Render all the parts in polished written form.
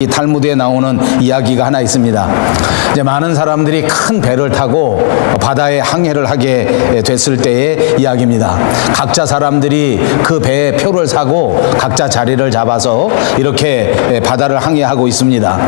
이 탈무드에 나오는 이야기가 하나 있습니다. 이제 많은 사람들이 큰 배를 타고 바다에 항해를 하게 됐을 때의 이야기입니다. 각자 사람들이 그 배에 표를 사고 각자 자리를 잡아서 이렇게 바다를 항해하고 있습니다.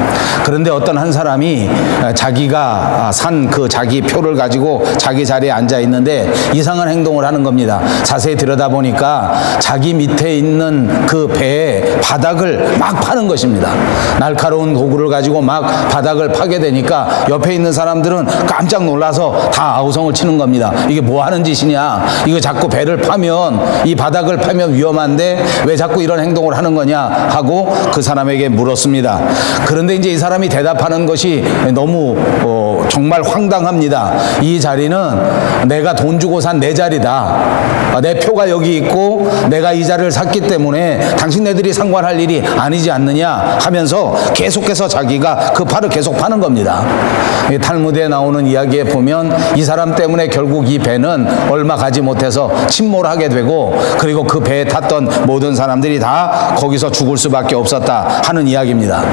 그런데 어떤 한 사람이 자기가 산 그 자기 표를 가지고 자기 자리에 앉아 있는데 이상한 행동을 하는 겁니다. 자세히 들여다보니까 자기 밑에 있는 그 배의 바닥을 막 파는 것입니다. 날카로운 도구를 가지고 막 바닥을 파게 되니까 옆에 있는 사람들은 깜짝 놀라서 다 아우성을 치는 겁니다. 이게 뭐 하는 짓이냐, 이거 자꾸 배를 파면, 이 바닥을 파면 위험한데 왜 자꾸 이런 행동을 하는 거냐 하고 그 사람에게 물었습니다. 그런데 이제 이 사람이 대답하는 것이 너무 정말 황당합니다. 이 자리는 내가 돈 주고 산 내 자리다. 내 표가 여기 있고 내가 이 자리를 샀기 때문에 당신네들이 상관할 일이 아니지 않느냐 하면서 계속해서 자기가 그 팔을 계속 파는 겁니다. 탈무드에 나오는 이야기에 보면 이 사람 때문에 결국 이 배는 얼마 가지 못해서 침몰하게 되고, 그리고 그 배에 탔던 모든 사람들이 다 거기서 죽을 수밖에 없었다 하는 이야기입니다.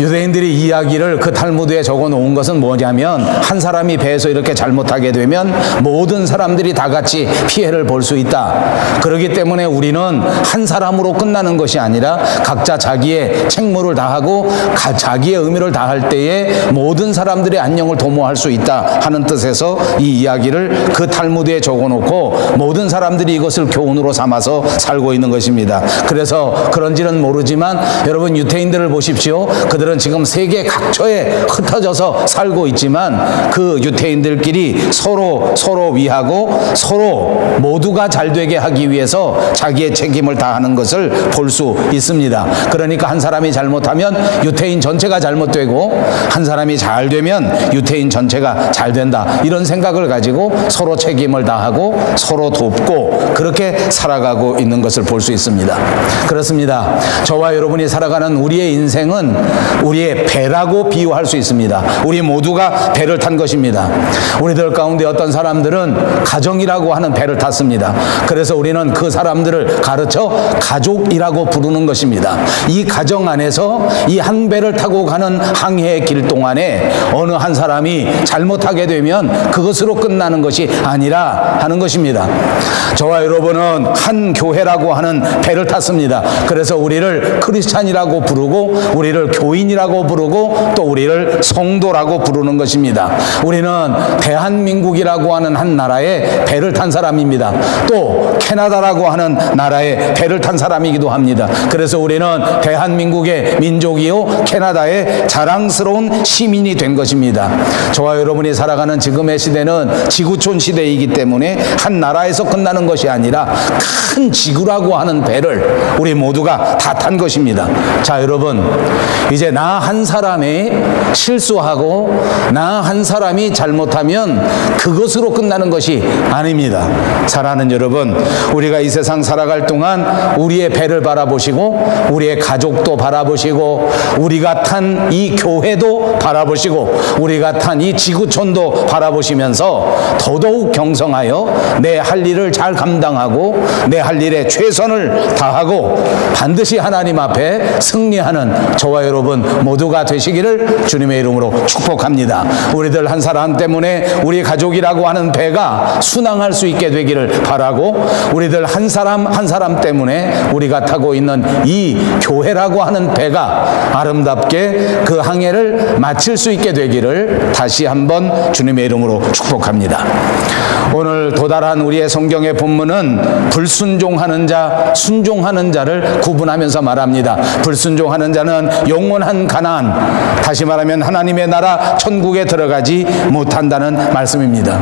유대인들이 이 이야기를 그 탈무드에 적어 놓은 것은 뭐냐면, 한 사람이 배에서 이렇게 잘못하게 되면 모든 사람들이 다 같이 피해를 볼 수 있다. 그렇기 때문에 우리는 한 사람으로 끝나는 것이 아니라 각자 자기의 책무를 다하고 자기의 의무를 다할 때에 모든 사람들의 안녕을 도모할 수 있다 하는 뜻에서 이 이야기를 그 탈무드에 적어 놓고 모든 사람들이 이것을 교훈으로 삼아서 살고 있는 것입니다. 그래서 그런지는 모르지만 여러분, 유대인들을 보십시오. 그들은 지금 세계 각처에 흩어져서 살고 있지만 그 유대인들끼리 서로 위하고 서로 모두가 잘되게 하기 위해서 자기의 책임을 다하는 것을 볼 수 있습니다. 그러니까 한 사람이 잘못하면 유대인 전체가 잘못되고, 한 사람이 잘 되면 유대인 전체가 잘 된다, 이런 생각을 가지고 서로 책임을 다하고 서로 돕고 그렇게 살아가고 있는 것을 볼 수 있습니다. 그렇습니다. 저와 여러분이 살아가는 우리의 인생은 우리의 배라고 비유할 수 있습니다. 우리 모두가 배를 탄 것입니다. 우리들 가운데 어떤 사람들은 가정이라고 하는 배를 탔습니다. 그래서 우리는 그 사람들을 가르쳐 가족이라고 부르는 것입니다. 이 가정 안에서 이 한 배를 타고 가는 항해의 길 동안에 어느 한 사람이 잘못하게 되면 그것으로 끝나는 것이 아니라 하는 것입니다. 저와 여러분은 한 교회라고 하는 배를 탔습니다. 그래서 우리를 크리스찬이라고 부르고, 우리를 교인이라고 부르고, 또 우리를 성도라고 부르는 것입니다. 우리는 대한민국이라고 하는 한 나라에 배를 탄 사람입니다. 또 캐나다라고 하는 나라에 배를 탄 사람이기도 합니다. 그래서 우리는 대한민국의 민족이요 캐나다의 자랑스러운 시민이 된 것입니다. 저와 여러분이 살아가는 지금의 시대는 지구촌 시대이기 때문에 한 나라에서 끝나는 것이 아니라 큰 지구라고 하는 배를 우리 모두가 다 탄 것입니다. 자, 여러분, 이제 나 한 사람이 실수하고 나 한 사람이 잘못하면 그것으로 끝나는 것이 아닙니다. 사랑하는 여러분, 우리가 이 세상 살아갈 동안 우리의 배를 바라보시고, 우리의 가족도 바라보시고, 우리가 탄 이 교회도 바라보시고, 우리가 탄 이 지구촌도 바라보시면서 더더욱 경성하여 내 할 일을 잘 감당하고 내 할 일에 최선을 다하고 반드시 하나님 앞에 승리하는 저와 여러분 모두가 되시기를 주님의 이름으로 축복합니다. 우리들 한 사람 때문에 우리 가족이라고 하는 배가 순항할 수 있게 되기를 바라고, 우리들 한 사람 한 사람 때문에 우리가 타고 있는 이 교회라고 하는 배가 아름답게 그 항해를 마칠 수 있게 되기를 다시 한번 주님의 이름으로 축복합니다. 오늘 도달한 우리의 성경의 본문은 불순종하는 자, 순종하는 자를 구분하면서 말합니다. 불순종하는 자는 영원한 가나안, 다시 말하면 하나님의 나라 천국에 들어가지 못한다는 말씀입니다.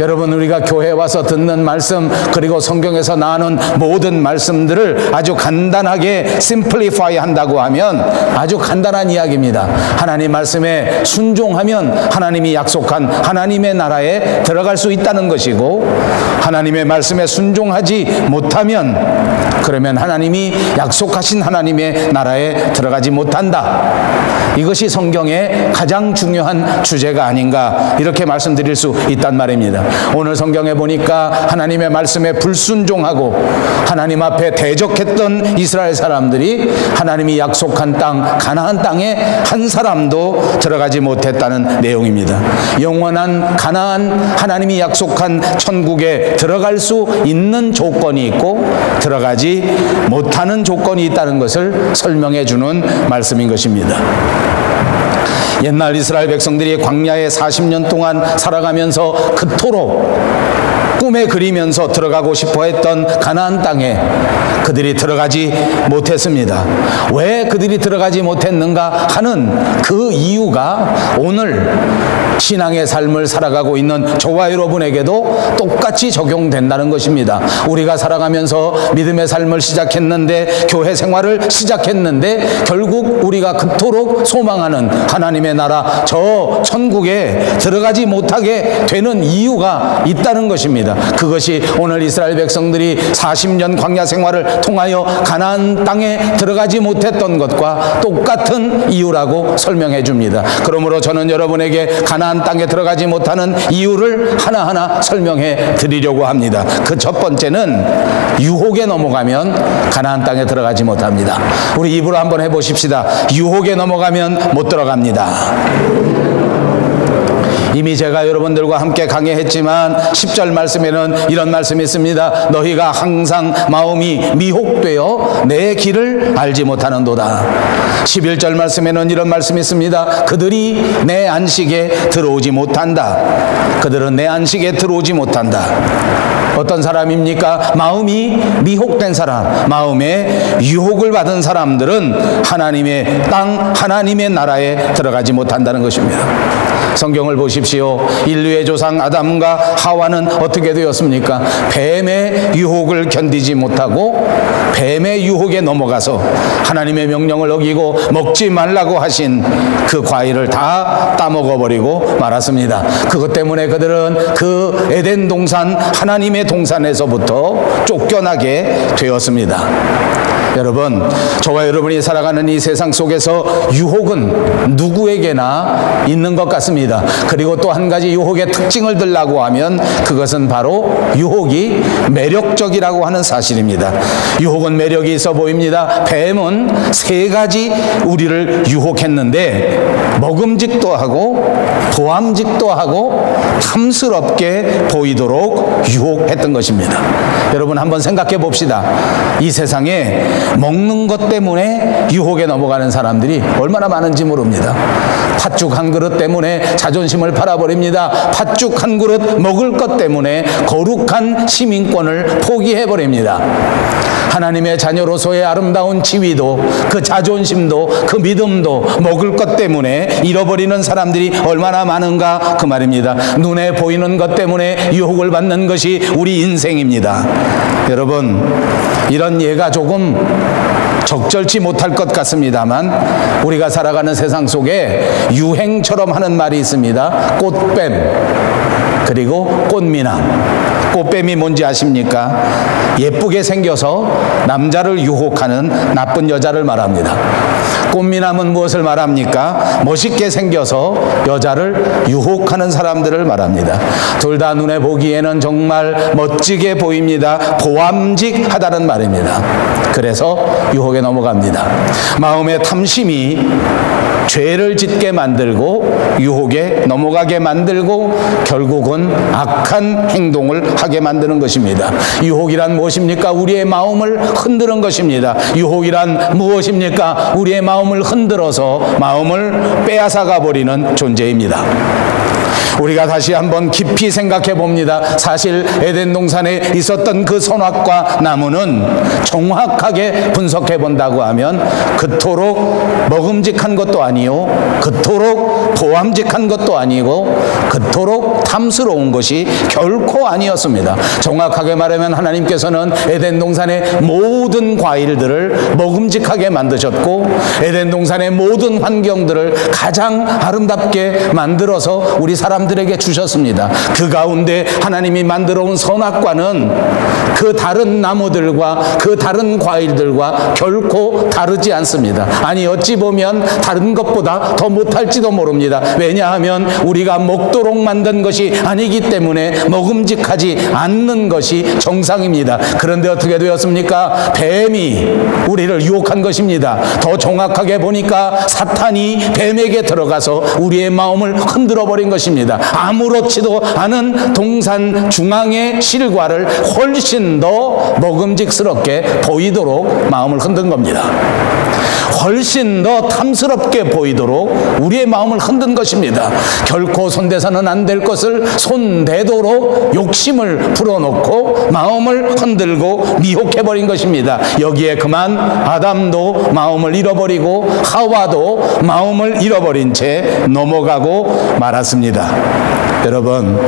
여러분, 우리가 교회에 와서 듣는 말씀, 그리고 성경에서 나오는 모든 말씀들을 아주 간단하게 심플리파이 한다고 하면 아주 간단한 이야기입니다. 하나님 말씀에 순종하면 하나님이 약속한 하나님의 나라에 들어갈 수 있다는 것이고, 하나님의 말씀에 순종하지 못하면 그러면 하나님이 약속하신 하나님의 나라에 들어가지 못한다. 이것이 성경의 가장 중요한 주제가 아닌가, 이렇게 말씀드릴 수 있단 말입니다. 오늘 성경에 보니까 하나님의 말씀에 불순종하고 하나님 앞에 대적했던 이스라엘 사람들이 하나님이 약속한 땅 가나안 땅에 한 사람도 들어가지 못했다는 내용입니다. 영원한 가나안, 하나님이 약속한 천국에 들어갈 수 있는 조건이 있고 들어가지 못하는 조건이 있다는 것을 설명해 주는 말씀인 것입니다. 옛날 이스라엘 백성들이 광야에 40년 동안 살아가면서 그토록 꿈에 그리면서 들어가고 싶어 했던 가나안 땅에 그들이 들어가지 못했습니다. 왜 그들이 들어가지 못했는가 하는 그 이유가 오늘 신앙의 삶을 살아가고 있는 저와 여러분에게도 똑같이 적용된다는 것입니다. 우리가 살아가면서 믿음의 삶을 시작했는데, 교회 생활을 시작했는데 결국 우리가 그토록 소망하는 하나님의 나라, 저 천국에 들어가지 못하게 되는 이유가 있다는 것입니다. 그것이 오늘 이스라엘 백성들이 40년 광야 생활을 통하여 가나안 땅에 들어가지 못했던 것과 똑같은 이유라고 설명해 줍니다. 그러므로 저는 여러분에게 가나안 땅에 들어가지 못하는 이유를 하나하나 설명해 드리려고 합니다. 그 첫 번째는 유혹에 넘어가면 가나안 땅에 들어가지 못합니다. 우리 입으로 한번 해보십시다. 유혹에 넘어가면 못 들어갑니다. 이미 제가 여러분들과 함께 강해했지만 10절 말씀에는 이런 말씀이 있습니다. 너희가 항상 마음이 미혹되어 내 길을 알지 못하는도다. 11절 말씀에는 이런 말씀이 있습니다. 그들이 내 안식에 들어오지 못한다. 그들은 내 안식에 들어오지 못한다. 어떤 사람입니까? 마음이 미혹된 사람, 마음에 유혹을 받은 사람들은 하나님의 땅, 하나님의 나라에 들어가지 못한다는 것입니다. 성경을 보십시오. 인류의 조상 아담과 하와는 어떻게 되었습니까? 뱀의 유혹을 견디지 못하고 뱀의 유혹에 넘어가서 하나님의 명령을 어기고 먹지 말라고 하신 그 과일을 다 따먹어버리고 말았습니다. 그것 때문에 그들은 그 에덴 동산, 하나님의 동산에서부터 쫓겨나게 되었습니다. 여러분, 저와 여러분이 살아가는 이 세상 속에서 유혹은 누구에게나 있는 것 같습니다. 그리고 또 한 가지 유혹의 특징을 들라고 하면 그것은 바로 유혹이 매력적이라고 하는 사실입니다. 유혹은 매력이 있어 보입니다. 뱀은 3가지 우리를 유혹했는데 먹음직도 하고 보암직도 하고 탐스럽게 보이도록 유혹했던 것입니다. 여러분 한번 생각해 봅시다. 이 세상에 먹는 것 때문에 유혹에 넘어가는 사람들이 얼마나 많은지 모릅니다. 팥죽 한 그릇 때문에 자존심을 팔아버립니다. 팥죽 한 그릇 먹을 것 때문에 거룩한 시민권을 포기해버립니다. 하나님의 자녀로서의 아름다운 지위도, 그 자존심도, 그 믿음도 먹을 것 때문에 잃어버리는 사람들이 얼마나 많은가 그 말입니다. 눈에 보이는 것 때문에 유혹을 받는 것이 우리 인생입니다. 여러분, 이런 예가 조금 적절치 못할 것 같습니다만 우리가 살아가는 세상 속에 유행처럼 하는 말이 있습니다. 꽃뱀 그리고 꽃미남. 꽃뱀이 뭔지 아십니까? 예쁘게 생겨서 남자를 유혹하는 나쁜 여자를 말합니다. 꽃미남은 무엇을 말합니까? 멋있게 생겨서 여자를 유혹하는 사람들을 말합니다. 둘 다 눈에 보기에는 정말 멋지게 보입니다. 보암직하다는 말입니다. 그래서 유혹에 넘어갑니다. 마음의 탐심이 죄를 짓게 만들고 유혹에 넘어가게 만들고 결국은 악한 행동을 하게 만드는 것입니다. 유혹이란 무엇입니까? 우리의 마음을 흔드는 것입니다. 유혹이란 무엇입니까? 우리의 마음을 흔들어서 마음을 빼앗아가 버리는 존재입니다. 우리가 다시 한번 깊이 생각해 봅니다. 사실 에덴 동산에 있었던 그 선악과 나무는 정확하게 분석해 본다고 하면 그토록 먹음직한 것도 아니요, 그토록 보암직한 것도 아니고 그토록 탐스러운 것이 결코 아니었습니다. 정확하게 말하면 하나님께서는 에덴 동산의 모든 과일들을 먹음직하게 만드셨고 에덴 동산의 모든 환경들을 가장 아름답게 만들어서 우리 사람 사람들에게 주셨습니다. 그 가운데 하나님이 만들어 온 선악과는 그 다른 나무들과 그 다른 과일들과 결코 다르지 않습니다. 아니 어찌 보면 다른 것보다 더 못할지도 모릅니다. 왜냐하면 우리가 먹도록 만든 것이 아니기 때문에 먹음직하지 않는 것이 정상입니다. 그런데 어떻게 되었습니까? 뱀이 우리를 유혹한 것입니다. 더 정확하게 보니까 사탄이 뱀에게 들어가서 우리의 마음을 흔들어 버린 것입니다. 아무렇지도 않은 동산 중앙의 실과를 훨씬 더 먹음직스럽게 보이도록 마음을 흔든 겁니다. 훨씬 더 탐스럽게 보이도록 우리의 마음을 흔든 것입니다. 결코 손대서는 안 될 것을 손대도록 욕심을 불어넣고 마음을 흔들고 미혹해버린 것입니다. 여기에 그만 아담도 마음을 잃어버리고 하와도 마음을 잃어버린 채 넘어가고 말았습니다. 여러분,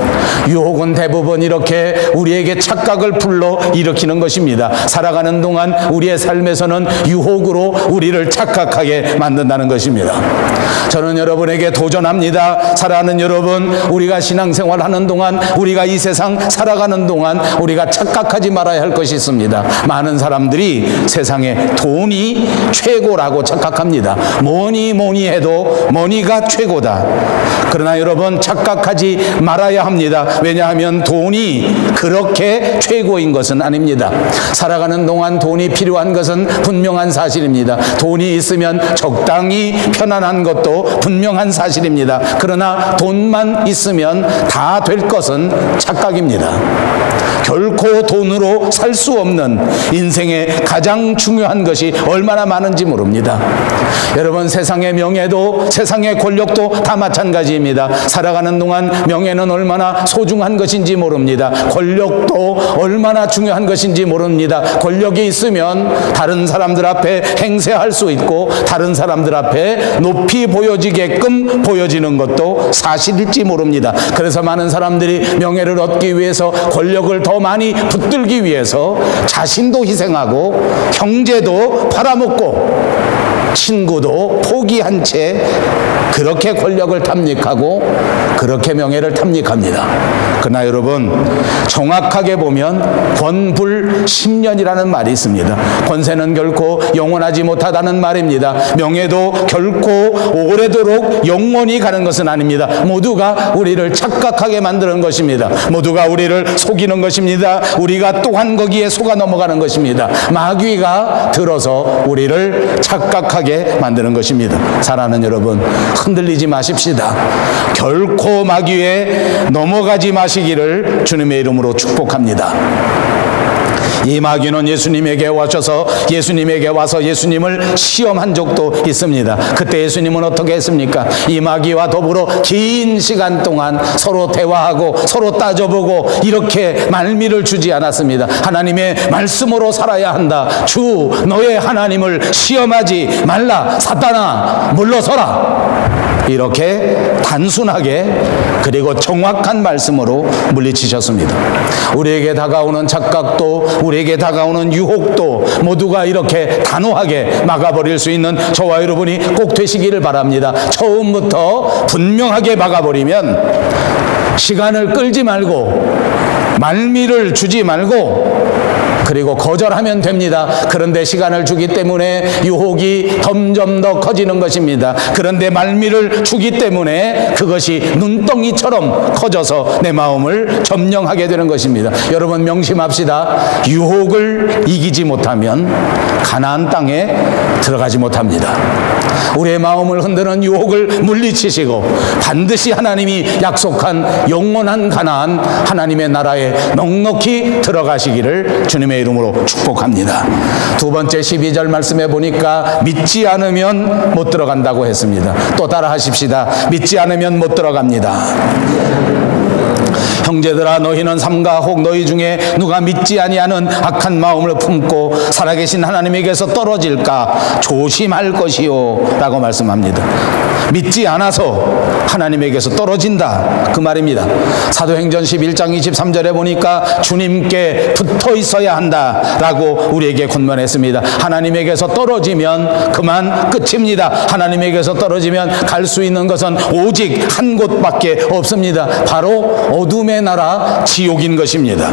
유혹은 대부분 이렇게 우리에게 착각을 불러 일으키는 것입니다. 살아가는 동안 우리의 삶에서는 유혹으로 우리를 착각하게 만든다는 것입니다. 저는 여러분에게 도전합니다. 사랑하는 여러분, 우리가 신앙생활하는 동안, 우리가 이 세상 살아가는 동안 우리가 착각하지 말아야 할 것이 있습니다. 많은 사람들이 세상에 돈이 최고라고 착각합니다. 뭐니 해도 머니가 최고다. 그러나 여러분, 착각하지 말아야 합니다. 왜냐하면 돈이 그렇게 최고인 것은 아닙니다. 살아가는 동안 돈이 필요한 것은 분명한 사실입니다. 돈이 있으면 적당히 편안한 것도 분명한 사실입니다. 그러나 돈만 있으면 다 될 것은 착각입니다. 결코 돈으로 살 수 없는 인생의 가장 중요한 것이 얼마나 많은지 모릅니다. 여러분, 세상의 명예도 세상의 권력도 다 마찬가지입니다. 살아가는 동안 명예는 얼마나 소중한 것인지 모릅니다. 권력도 얼마나 중요한 것인지 모릅니다. 권력이 있으면 다른 사람들 앞에 행세할 수 있고 다른 사람들 앞에 높이 보여지게끔 보여지는 것도 사실일지 모릅니다. 그래서 많은 사람들이 명예를 얻기 위해서, 권력을 더 많이 붙들기 위해서 자신도 희생하고 형제도 팔아먹고 친구도 포기한 채 그렇게 권력을 탐닉하고 그렇게 명예를 탐닉합니다. 그러나 여러분, 정확하게 보면 권불10년이라는 말이 있습니다. 권세는 결코 영원하지 못하다는 말입니다. 명예도 결코 오래도록 영원히 가는 것은 아닙니다. 모두가 우리를 착각하게 만드는 것입니다. 모두가 우리를 속이는 것입니다. 우리가 또한 거기에 속아 넘어가는 것입니다. 마귀가 들어서 우리를 착각하게 만드는 것입니다. 사랑하는 여러분, 흔들리지 마십시다. 결코 마귀에 넘어가지 마시기를 주님의 이름으로 축복합니다. 이 마귀는 예수님에게 와서 예수님을 시험한 적도 있습니다. 그때 예수님은 어떻게 했습니까? 이 마귀와 더불어 긴 시간 동안 서로 대화하고 서로 따져보고 이렇게 말미를 주지 않았습니다. 하나님의 말씀으로 살아야 한다. 주 너의 하나님을 시험하지 말라. 사탄아 물러서라. 이렇게 단순하게 그리고 정확한 말씀으로 물리치셨습니다. 우리에게 다가오는 착각도 우리에게 다가오는 유혹도 모두가 이렇게 단호하게 막아버릴 수 있는 저와 여러분이 꼭 되시기를 바랍니다. 처음부터 분명하게 막아버리면 시간을 끌지 말고 말미를 주지 말고 그리고 거절하면 됩니다. 그런데 시간을 주기 때문에 유혹이 점점 더 커지는 것입니다. 그런데 말미를 주기 때문에 그것이 눈덩이처럼 커져서 내 마음을 점령하게 되는 것입니다. 여러분 명심합시다. 유혹을 이기지 못하면 가나안 땅에 들어가지 못합니다. 우리의 마음을 흔드는 유혹을 물리치시고 반드시 하나님이 약속한 영원한 가나안 하나님의 나라에 넉넉히 들어가시기를 주님의 이름으로 축복합니다. 두 번째 12절 말씀에 보니까 믿지 않으면 못 들어간다고 했습니다. 또 따라 하십시다. 믿지 않으면 못 들어갑니다. 형제들아, 너희는 삼가 혹 너희 중에 누가 믿지 아니하는 악한 마음을 품고 살아계신 하나님에게서 떨어질까 조심할 것이요 라고 말씀합니다. 믿지 않아서 하나님에게서 떨어진다, 그 말입니다. 사도행전 11장 23절에 보니까 주님께 붙어 있어야 한다라고 우리에게 권면했습니다. 하나님에게서 떨어지면 그만 끝입니다. 하나님에게서 떨어지면 갈 수 있는 것은 오직 한 곳밖에 없습니다. 바로 어둠의 나라 지옥인 것입니다.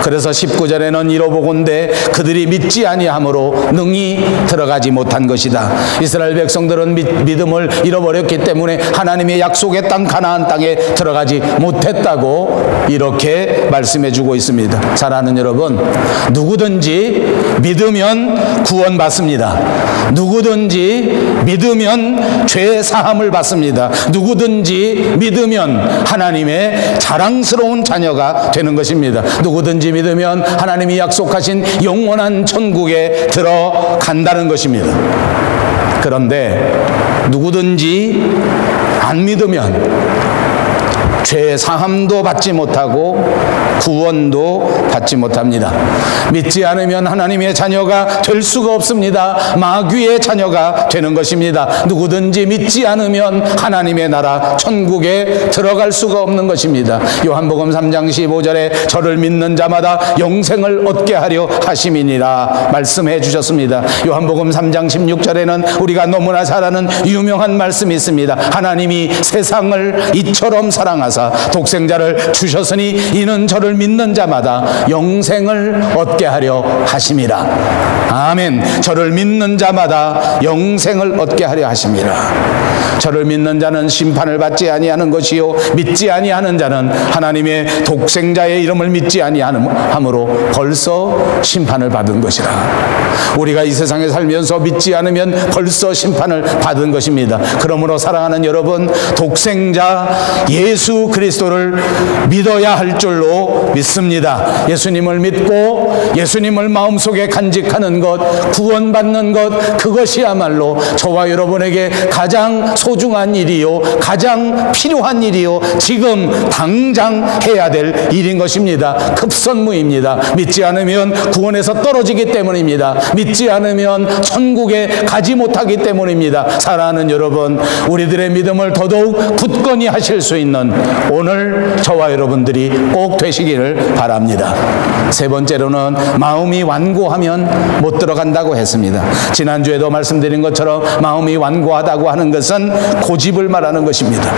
그래서 19절에는 이러보건대 그들이 믿지 아니함으로 능히 들어가지 못한 것이다. 이스라엘 백성들은 믿음을 잃어버렸기 때문에 하나님의 약속의 땅 가나안 땅에 들어가지 못했다고 이렇게 말씀해 주고 있습니다. 사랑하는 여러분, 누구든지 믿으면 구원받습니다. 누구든지 믿으면 죄 사함을 받습니다. 누구든지 믿으면 하나님의 자랑스러운 자녀가 되는 것입니다. 누구든지 믿으면 하나님이 약속하신 영원한 천국에 들어간다는 것입니다. 그런데 누구든지 안 믿으면 죄 사함도 받지 못하고 구원도 받지 못합니다. 믿지 않으면 하나님의 자녀가 될 수가 없습니다. 마귀의 자녀가 되는 것입니다. 누구든지 믿지 않으면 하나님의 나라 천국에 들어갈 수가 없는 것입니다. 요한복음 3장 15절에 저를 믿는 자마다 영생을 얻게 하려 하심이니라 말씀해 주셨습니다. 요한복음 3장 16절에는 우리가 너무나 잘 아는 유명한 말씀이 있습니다. 하나님이 세상을 이처럼 사랑하사 독생자를 주셨으니 이는 저를 믿는 자마다 영생을 얻게 하려 하심이라. 아멘. 저를 믿는 자마다 영생을 얻게 하려 하심이라. 저를 믿는 자는 심판을 받지 아니하는 것이요 믿지 아니하는 자는 하나님의 독생자의 이름을 믿지 아니함으로 벌써 심판을 받은 것이라. 우리가 이 세상에 살면서 믿지 않으면 벌써 심판을 받은 것입니다. 그러므로 사랑하는 여러분, 독생자 예수 그리스도를 믿어야 할 줄로 믿습니다. 예수님을 믿고 예수님을 마음속에 간직하는 것, 구원받는 것, 그것이야말로 저와 여러분에게 가장 소중한 일이요, 가장 필요한 일이요, 지금 당장 해야 될 일인 것입니다. 급선무입니다. 믿지 않으면 구원에서 떨어지기 때문입니다. 믿지 않으면 천국에 가지 못하기 때문입니다. 사랑하는 여러분, 우리들의 믿음을 더더욱 굳건히 하실 수 있는 오늘 저와 여러분들이 꼭 되시기를 바랍니다. 세 번째로는 마음이 완고하면 못 들어간다고 했습니다. 지난주에도 말씀드린 것처럼 마음이 완고하다고 하는 것은 고집을 말하는 것입니다.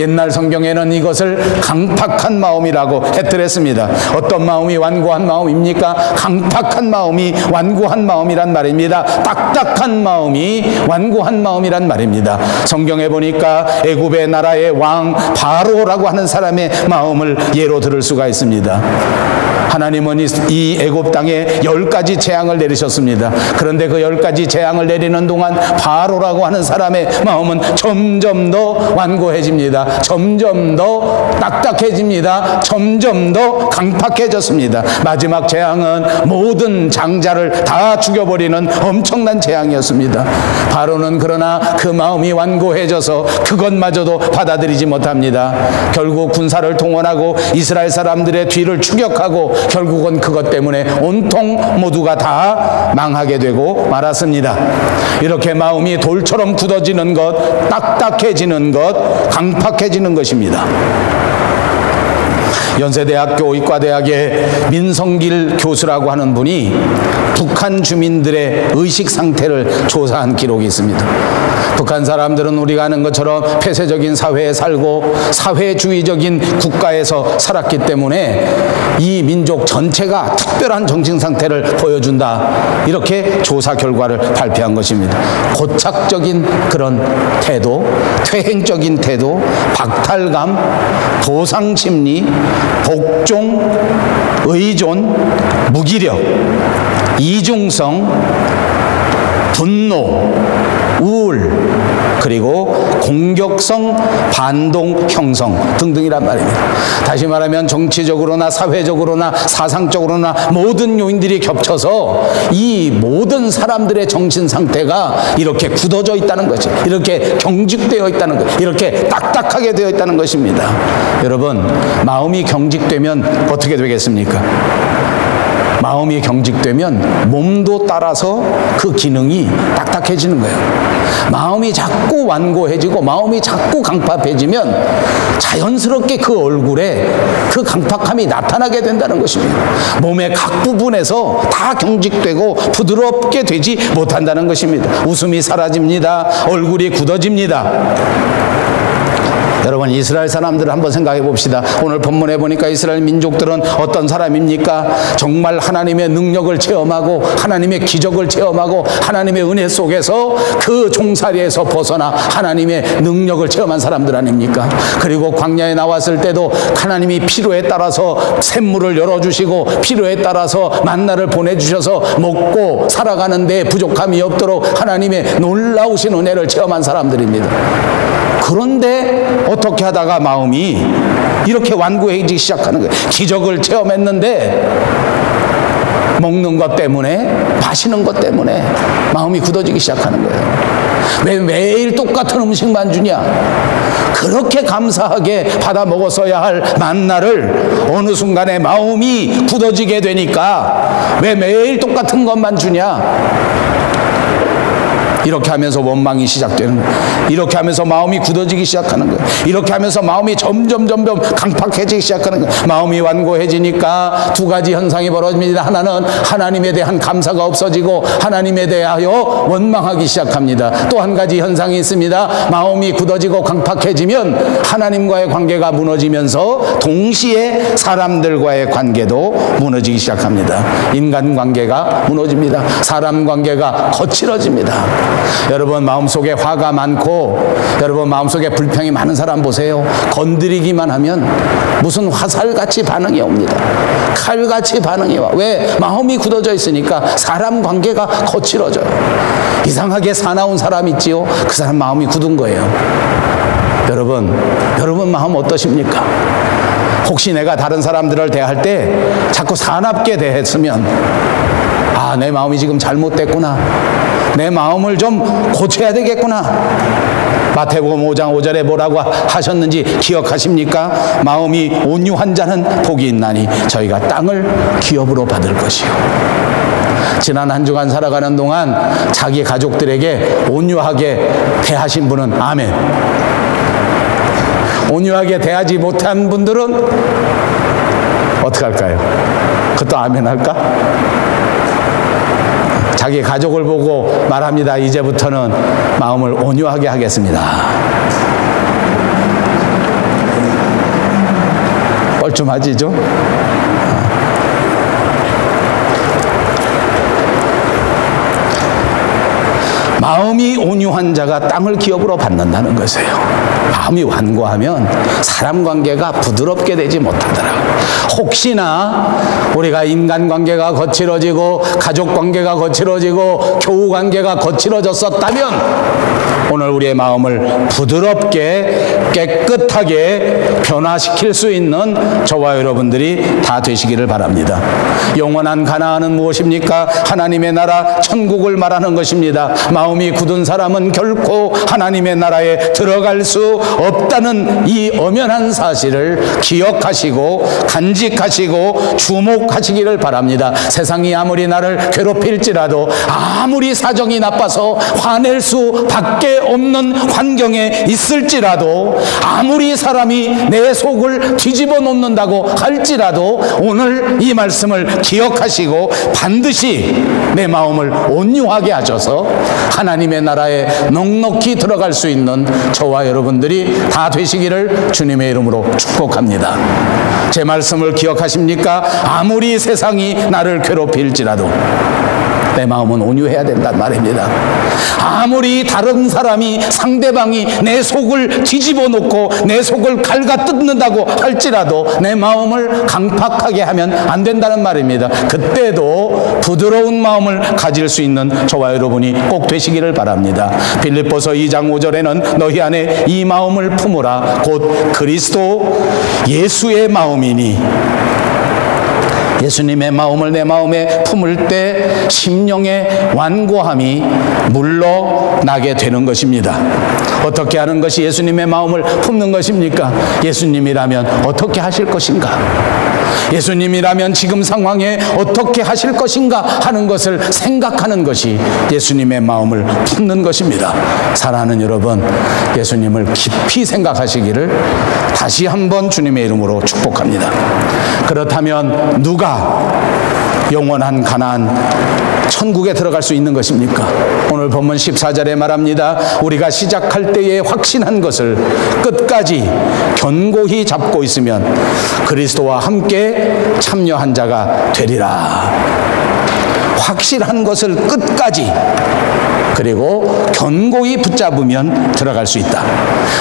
옛날 성경에는 이것을 강팍한 마음이라고 했더랬습니다. 어떤 마음이 완고한 마음입니까? 강팍한 마음이 완고한 마음이란 말입니다. 딱딱한 마음이 완고한 마음이란 말입니다. 성경에 보니까 애굽의 나라의 왕 바로라고 하는 사람의 마음을 예로 들을 수가 있습니다. 하나님은 이 애굽 땅에 10가지 재앙을 내리셨습니다. 그런데 그 10가지 재앙을 내리는 동안 바로라고 하는 사람의 마음은 점점 더 완고해집니다. 점점 더 딱딱해집니다. 점점 더 강팍해졌습니다. 마지막 재앙은 모든 장자를 다 죽여버리는 엄청난 재앙이었습니다. 바로는 그러나 그 마음이 완고해져서 그것마저도 받아들이지 못합니다. 결국 군사를 동원하고 이스라엘 사람들의 뒤를 추격하고 결국은 그것 때문에 온통 모두가 다 망하게 되고 말았습니다. 이렇게 마음이 돌처럼 굳어지는 것, 딱딱해지는 것, 강팍해지는 것입니다. 연세대학교 의과대학의 민성길 교수라고 하는 분이 북한 주민들의 의식 상태를 조사한 기록이 있습니다. 북한 사람들은 우리가 아는 것처럼 폐쇄적인 사회에 살고 사회주의적인 국가에서 살았기 때문에 이 민족 전체가 특별한 정신 상태를 보여준다, 이렇게 조사 결과를 발표한 것입니다. 고착적인 그런 태도, 퇴행적인 태도, 박탈감, 보상심리, 복종, 의존, 무기력, 이중성, 분노, 우울, 그리고 공격성, 반동 형성 등등이란 말입니다. 다시 말하면 정치적으로나 사회적으로나 사상적으로나 모든 요인들이 겹쳐서 이 모든 사람들의 정신 상태가 이렇게 굳어져 있다는 거지, 이렇게 경직되어 있다는 것, 이렇게 딱딱하게 되어 있다는 것입니다. 여러분, 마음이 경직되면 어떻게 되겠습니까? 마음이 경직되면 몸도 따라서 그 기능이 딱딱해지는 거예요. 마음이 자꾸 완고해지고 마음이 자꾸 강팍해지면 자연스럽게 그 얼굴에 그 강팍함이 나타나게 된다는 것입니다. 몸의 각 부분에서 다 경직되고 부드럽게 되지 못한다는 것입니다. 웃음이 사라집니다. 얼굴이 굳어집니다. 여러분, 이스라엘 사람들을 한번 생각해 봅시다. 오늘 본문에 보니까 이스라엘 민족들은 어떤 사람입니까? 정말 하나님의 능력을 체험하고 하나님의 기적을 체험하고 하나님의 은혜 속에서 그 종살이에서 벗어나 하나님의 능력을 체험한 사람들 아닙니까? 그리고 광야에 나왔을 때도 하나님이 필요에 따라서 샘물을 열어주시고 필요에 따라서 만나를 보내주셔서 먹고 살아가는 데 부족함이 없도록 하나님의 놀라우신 은혜를 체험한 사람들입니다. 그런데 어떻게 하다가 마음이 이렇게 완고해지기 시작하는 거예요. 기적을 체험했는데 먹는 것 때문에, 마시는 것 때문에 마음이 굳어지기 시작하는 거예요. 왜 매일 똑같은 음식만 주냐? 그렇게 감사하게 받아 먹었어야 할 만나를 어느 순간에 마음이 굳어지게 되니까 왜 매일 똑같은 것만 주냐? 이렇게 하면서 원망이 시작되는 거예요. 이렇게 하면서 마음이 굳어지기 시작하는 거예요. 이렇게 하면서 마음이 점점 강팍해지기 시작하는 거예요. 마음이 완고해지니까 두 가지 현상이 벌어집니다. 하나는 하나님에 대한 감사가 없어지고 하나님에 대하여 원망하기 시작합니다. 또 한 가지 현상이 있습니다. 마음이 굳어지고 강팍해지면 하나님과의 관계가 무너지면서 동시에 사람들과의 관계도 무너지기 시작합니다. 인간관계가 무너집니다. 사람 관계가 거칠어집니다. 여러분, 마음속에 화가 많고 여러분 마음속에 불평이 많은 사람 보세요. 건드리기만 하면 무슨 화살같이 반응이 옵니다. 칼같이 반응이 와. 왜? 마음이 굳어져 있으니까 사람 관계가 거칠어져요. 이상하게 사나운 사람 있지요? 그 사람 마음이 굳은 거예요. 여러분 마음 어떠십니까? 혹시 내가 다른 사람들을 대할 때 자꾸 사납게 대했으면 아, 내 마음이 지금 잘못됐구나, 내 마음을 좀 고쳐야 되겠구나. 마태복음 5장 5절에 뭐라고 하셨는지 기억하십니까? 마음이 온유한 자는 복이 있나니 저희가 땅을 기업으로 받을 것이요. 지난 한 주간 살아가는 동안 자기 가족들에게 온유하게 대하신 분은 아멘. 온유하게 대하지 못한 분들은 어떻게 할까요? 그것도 아멘 할까? 자기 가족을 보고 말합니다. 이제부터는 마음을 온유하게 하겠습니다. 뻘쭘하지죠? 마음이 온유한 자가 땅을 기업으로 받는다는 것이에요. 마음이 완고하면 사람 관계가 부드럽게 되지 못하더라고요. 혹시나 우리가 인간관계가 거칠어지고 가족관계가 거칠어지고 교우관계가 거칠어졌었다면 오늘 우리의 마음을 부드럽게 깨끗하게 변화시킬 수 있는 저와 여러분들이 다 되시기를 바랍니다. 영원한 가나안은 무엇입니까? 하나님의 나라 천국을 말하는 것입니다. 마음이 굳은 사람은 결코 하나님의 나라에 들어갈 수 없다는 이 엄연한 사실을 기억하시고 간직하시고 주목하시기를 바랍니다. 세상이 아무리 나를 괴롭힐지라도, 아무리 사정이 나빠서 화낼 수밖에 없는 환경에 있을지라도, 아무리 사람이 내 속을 뒤집어 놓는다고 할지라도 오늘 이 말씀을 기억하시고 반드시 내 마음을 온유하게 하셔서 하나님의 나라에 넉넉히 들어갈 수 있는 저와 여러분들이 다 되시기를 주님의 이름으로 축복합니다. 제 말씀을 기억하십니까? 아무리 세상이 나를 괴롭힐지라도 내 마음은 온유해야 된단 말입니다. 아무리 다른 사람이, 상대방이 내 속을 뒤집어 놓고 내 속을 갈가 뜯는다고 할지라도 내 마음을 강팍하게 하면 안 된다는 말입니다. 그때도 부드러운 마음을 가질 수 있는 저와 여러분이 꼭 되시기를 바랍니다. 빌립보서 2장 5절에는 너희 안에 이 마음을 품으라 곧 그리스도 예수의 마음이니, 예수님의 마음을 내 마음에 품을 때 심령의 완고함이 물러나게 되는 것입니다. 어떻게 하는 것이 예수님의 마음을 품는 것입니까? 예수님이라면 어떻게 하실 것인가? 예수님이라면 지금 상황에 어떻게 하실 것인가 하는 것을 생각하는 것이 예수님의 마음을 품는 것입니다. 사랑하는 여러분, 예수님을 깊이 생각하시기를 다시 한번 주님의 이름으로 축복합니다. 그렇다면 누가 영원한 가나안 천국에 들어갈 수 있는 것입니까? 오늘 본문 14절에 말합니다. 우리가 시작할 때에 확신한 것을 끝까지 견고히 잡고 있으면 그리스도와 함께 참여한 자가 되리라. 확실한 것을 끝까지 그리고 견고히 붙잡으면 들어갈 수 있다.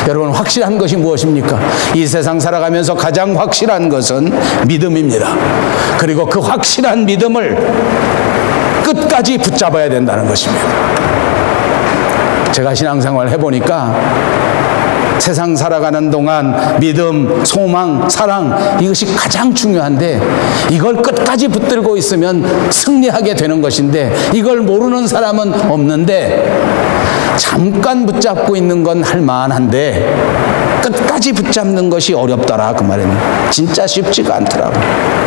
여러분, 확실한 것이 무엇입니까? 이 세상 살아가면서 가장 확실한 것은 믿음입니다. 그리고 그 확실한 믿음을 끝까지 붙잡아야 된다는 것입니다. 제가 신앙생활 해보니까 세상 살아가는 동안 믿음, 소망, 사랑, 이것이 가장 중요한데 이걸 끝까지 붙들고 있으면 승리하게 되는 것인데 이걸 모르는 사람은 없는데 잠깐 붙잡고 있는 건 할만한데 끝까지 붙잡는 것이 어렵더라 그 말입니다. 진짜 쉽지가 않더라고요.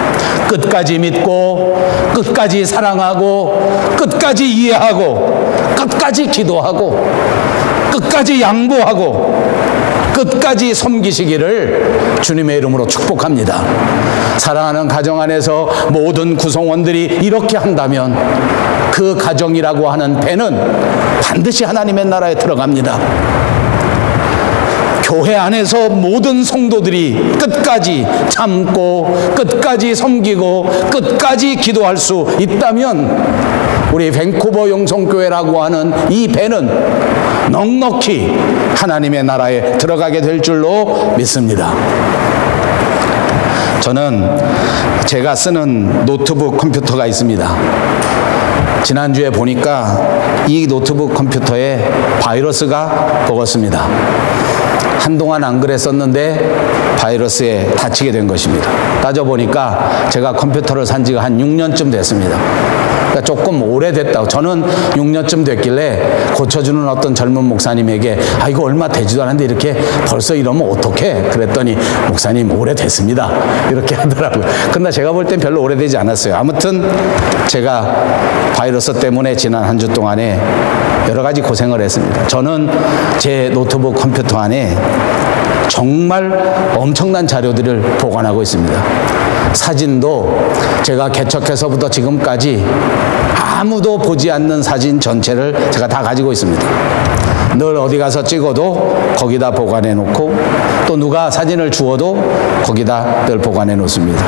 끝까지 믿고 끝까지 사랑하고 끝까지 이해하고 끝까지 기도하고 끝까지 양보하고 끝까지 섬기시기를 주님의 이름으로 축복합니다. 사랑하는 가정 안에서 모든 구성원들이 이렇게 한다면 그 가정이라고 하는 배는 반드시 하나님의 나라에 들어갑니다. 교회 안에서 모든 성도들이 끝까지 참고 끝까지 섬기고 끝까지 기도할 수 있다면 우리 밴쿠버 영성교회라고 하는 이 배는 넉넉히 하나님의 나라에 들어가게 될 줄로 믿습니다. 저는 제가 쓰는 노트북 컴퓨터가 있습니다. 지난주에 보니까 이 노트북 컴퓨터에 바이러스가 먹었습니다. 한동안 안 그랬었는데 바이러스에 다치게 된 것입니다. 따져보니까 제가 컴퓨터를 산 지가 한 6년쯤 됐습니다. 그러니까 조금 오래됐다고. 저는 6년쯤 됐길래 고쳐주는 어떤 젊은 목사님에게 이거 얼마 되지도 않았는데 이렇게 벌써 이러면 어떡해? 그랬더니 목사님 오래됐습니다. 이렇게 하더라고요. 그러나 제가 볼 땐 별로 오래되지 않았어요. 아무튼 제가 바이러스 때문에 지난 한 주 동안에 여러 가지 고생을 했습니다. 저는 제 노트북 컴퓨터 안에 정말 엄청난 자료들을 보관하고 있습니다. 사진도 제가 개척해서부터 지금까지 아무도 보지 않는 사진 전체를 제가 다 가지고 있습니다. 늘 어디 가서 찍어도 거기다 보관해 놓고 또 누가 사진을 주어도 거기다 늘 보관해 놓습니다.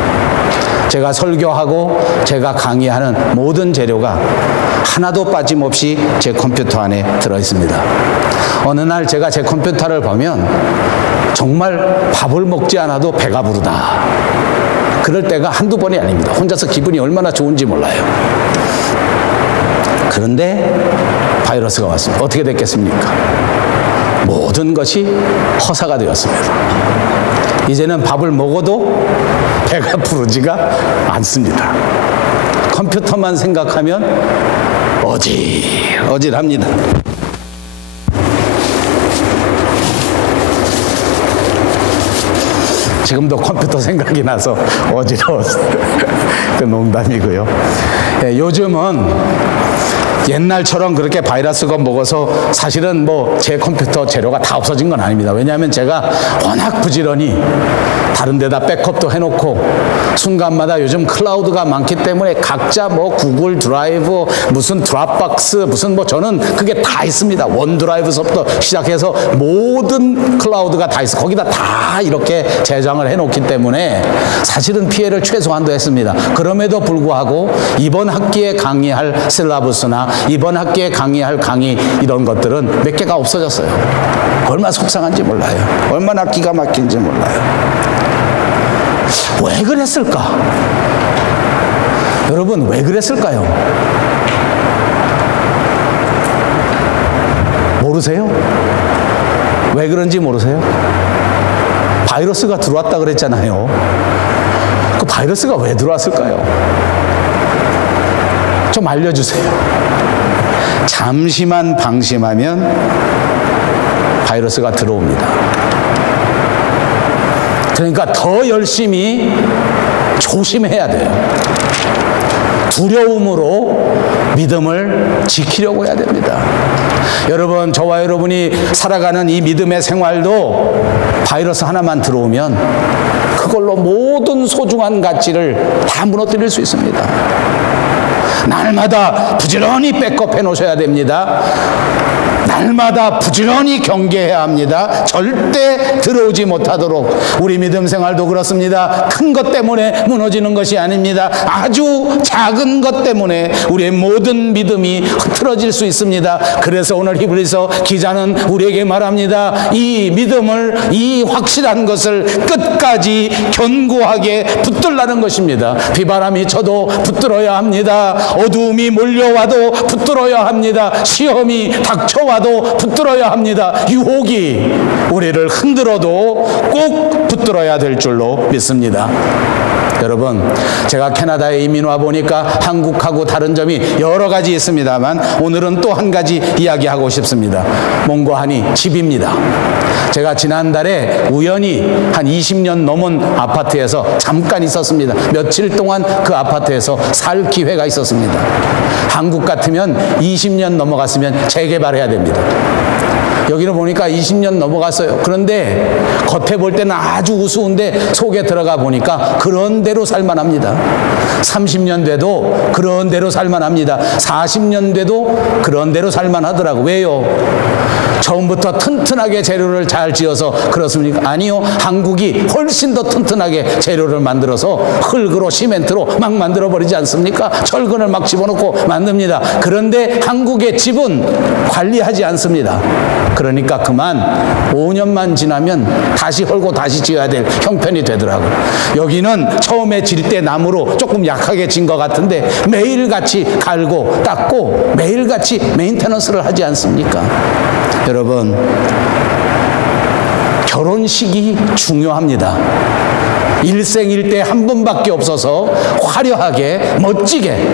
제가 설교하고 제가 강의하는 모든 재료가 하나도 빠짐없이 제 컴퓨터 안에 들어 있습니다. 어느 날 제가 제 컴퓨터를 보면 정말 밥을 먹지 않아도 배가 부르다. 그럴 때가 한두 번이 아닙니다. 혼자서 기분이 얼마나 좋은지 몰라요. 그런데 바이러스가 왔습니다. 어떻게 됐겠습니까? 모든 것이 허사가 되었습니다. 이제는 밥을 먹어도 배가 부르지가 않습니다. 컴퓨터만 생각하면 어질합니다. 지금도 컴퓨터 생각이 나서 어지러웠어요. 그 농담이고요. 요즘은 옛날처럼 그렇게 바이러스가 먹어서 사실은 뭐 제 컴퓨터 재료가 다 없어진 건 아닙니다. 왜냐하면 제가 워낙 부지런히 다른 데다 백업도 해놓고 순간마다 요즘 클라우드가 많기 때문에 각자 뭐 구글 드라이브 무슨 드랍박스 무슨 뭐 저는 그게 다 있습니다. 원드라이브서부터 시작해서 모든 클라우드가 다 있어. 거기다 다 이렇게 저장을 해놓기 때문에 사실은 피해를 최소한도 했습니다. 그럼에도 불구하고 이번 학기에 강의할 실라부스나 이번 학기에 강의할 강의 이런 것들은 몇 개가 없어졌어요. 얼마나 속상한지 몰라요. 얼마나 기가 막힌지 몰라요. 왜 그랬을까? 여러분, 왜 그랬을까요? 모르세요? 왜 그런지 모르세요? 바이러스가 들어왔다 그랬잖아요. 그 바이러스가 왜 들어왔을까요? 좀 알려주세요. 잠시만 방심하면 바이러스가 들어옵니다. 그러니까 더 열심히 조심해야 돼요. 두려움으로 믿음을 지키려고 해야 됩니다. 여러분, 저와 여러분이 살아가는 이 믿음의 생활도 바이러스 하나만 들어오면 그걸로 모든 소중한 가치를 다 무너뜨릴 수 있습니다. 날마다 부지런히 백업해 놓으셔야 됩니다. 날마다 부지런히 경계해야 합니다. 절대 들어오지 못하도록. 우리 믿음 생활도 그렇습니다. 큰 것 때문에 무너지는 것이 아닙니다. 아주 작은 것 때문에 우리의 모든 믿음이 흐트러질 수 있습니다. 그래서 오늘 히브리서 기자는 우리에게 말합니다. 이 믿음을, 이 확실한 것을 끝까지 견고하게 붙들라는 것입니다. 비바람이 쳐도 붙들어야 합니다. 어두움이 몰려와도 붙들어야 합니다. 시험이 닥쳐와도 붙들어야 합니다. 유혹이 우리를 흔들어도 꼭 붙들어야 될 줄로 믿습니다. 여러분, 제가 캐나다에 이민 와 보니까 한국하고 다른 점이 여러 가지 있습니다만 오늘은 또 한 가지 이야기하고 싶습니다. 뭔가 하니 집입니다. 제가 지난달에 우연히 한 20년 넘은 아파트에서 잠깐 있었습니다. 며칠 동안 그 아파트에서 살 기회가 있었습니다. 한국 같으면 20년 넘어갔으면 재개발해야 됩니다. 여기를 보니까 20년 넘어갔어요. 그런데 겉에 볼 때는 아주 우스운데 속에 들어가 보니까 그런 대로 살만합니다. 30년 돼도 그런 대로 살만합니다. 40년 돼도 그런 대로 살만하더라고요. 왜요? 처음부터 튼튼하게 재료를 잘 지어서 그렇습니까? 아니요. 한국이 훨씬 더 튼튼하게 재료를 만들어서 흙으로 시멘트로 막 만들어버리지 않습니까? 철근을 막 집어넣고 만듭니다. 그런데 한국의 집은 관리하지 않습니다. 그러니까 그만 5년만 지나면 다시 헐고 다시 지어야 될 형편이 되더라고요. 여기는 처음에 질 때 나무로 조금 약하게 진 것 같은데 매일같이 갈고 닦고 매일같이 메인테너스를 하지 않습니까? 여러분, 결혼식이 중요합니다. 일생일대 한 번밖에 없어서 화려하게 멋지게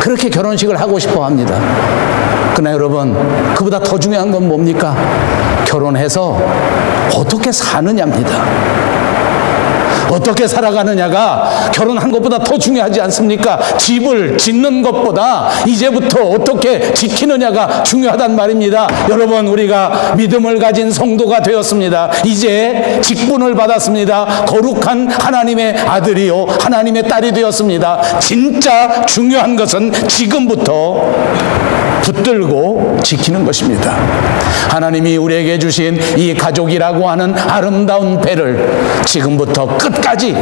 그렇게 결혼식을 하고 싶어 합니다. 그러나 여러분, 그보다 더 중요한 건 뭡니까? 결혼해서 어떻게 사느냐입니다. 어떻게 살아가느냐가 결혼한 것보다 더 중요하지 않습니까? 집을 짓는 것보다 이제부터 어떻게 지키느냐가 중요하단 말입니다. 여러분, 우리가 믿음을 가진 성도가 되었습니다. 이제 직분을 받았습니다. 거룩한 하나님의 아들이요 하나님의 딸이 되었습니다. 진짜 중요한 것은 지금부터 붙들고 지키는 것입니다. 하나님이 우리에게 주신 이 가족이라고 하는 아름다운 배를 지금부터 끝까지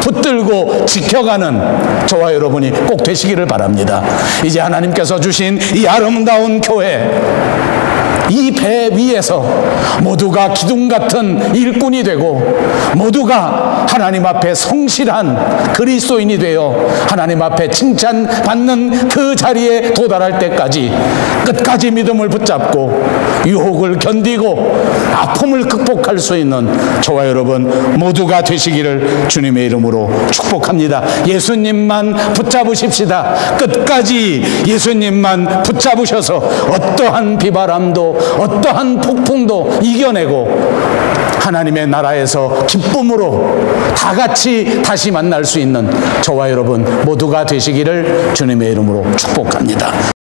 붙들고 지켜가는 저와 여러분이 꼭 되시기를 바랍니다. 이제 하나님께서 주신 이 아름다운 교회, 이 배 위에서 모두가 기둥 같은 일꾼이 되고 모두가 하나님 앞에 성실한 그리스도인이 되어 하나님 앞에 칭찬받는 그 자리에 도달할 때까지 끝까지 믿음을 붙잡고 유혹을 견디고 아픔을 극복할 수 있는 저와 여러분 모두가 되시기를 주님의 이름으로 축복합니다. 예수님만 붙잡으십시다. 끝까지 예수님만 붙잡으셔서 어떠한 비바람도 어떠한 폭풍도 이겨내고 하나님의 나라에서 기쁨으로 다 같이 다시 만날 수 있는 저와 여러분 모두가 되시기를 주님의 이름으로 축복합니다.